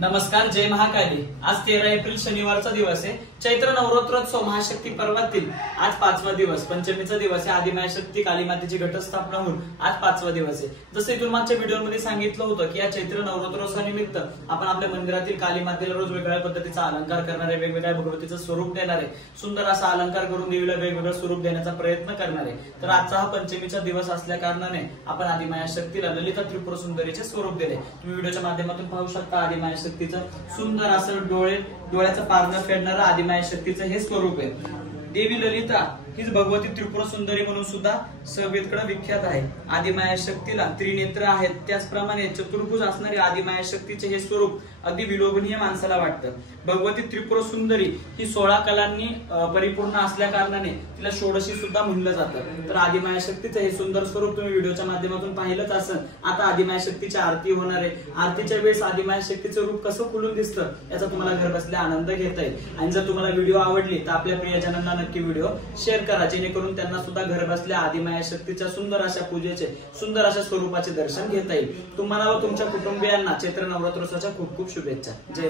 नमस्कार, जय महाकाली। आज 13 एप्रिल शनिवारचा दिवस आहे। चैत्र नवरात्रोत्सव महाशक्ती पर्वातील आज 5वा दिवस, पंचमीचा दिवस आहे। आदिमायशक्ती काली मातेची घटस्थापना होऊन आज 5वा दिवस आहे। जसे इथून मागच्या व्हिडिओमध्ये सांगितलं होतं की या चैत्र नवरात्रोत्सवानिमित्त आपण आपल्या मंदिरातील काली मातेला रोज वेगवेगळ्या पद्धतीचा अलंकार करणार आहे, वेगवेगळ्या भगवतीचं स्वरूप देणार आहे, सुंदर असा अलंकार करून देवीला वेगवेगळं स्वरूप देण्याचा प्रयत्न करणार आहे। तर आजचा हा पंचमीचा दिवस असल्या कारणाने आपण आदिमायशक्तीला ललिता त्रिपुर सुंदरीचे स्वरूप दिले। तुम्ही व्हिडिओच्या माध्यमातून पाहू शकता आदिमायशक्तीचं सुंदर असं डोळ्याचं पारणं फेडणारं आदिमायशक्तीचं हे स्वरूप आहे। देवी ललिता हीच भगवती त्रिपुर सुंदरी म्हणून सुद्धा सर्वेकडे विख्यात आहे। आदिमायशक्तीला त्रिनेत्र आहेत, त्याचप्रमाणे चतुर्भुज असणारे आदिमायशक्तीचे हे स्वरूप अगदी विलोभनीय माणसाला वाटतं। भगवती त्रिपुर सुंदरी ही 16 कलांनी परिपूर्ण असल्या कारणाने तिला षोडशी सुद्धा म्हणलं जातं। तर आदिमायशक्तीचं हे सुंदर स्वरूप तुम्ही व्हिडिओच्या माध्यमातून पाहिलंच असेल। आता आदिमायशक्तीची आरती होणार आहे। आरतीच्या वेळेस आदिमायशक्तीचं रूप कसं खुलून दिसतं याचा तुम्हाला घर बसल्या आनंद घेता येईल। आणि जर तुम्हाला व्हिडिओ आवडली तर आपल्या प्रियजनांना नक्की व्हिडिओ शेअर करा, जेणेकरून त्यांना सुद्धा घर बसल्या आदिमायशक्तीच्या सुंदर अशा पूजेचे, सुंदर अशा स्वरूपाचे दर्शन घेता येईल। तुम्हाला व तुमच्या कुटुंबियांना चैत्र नवरात्रोत्सवाच्या खूप खूप शुभेच्छा। जय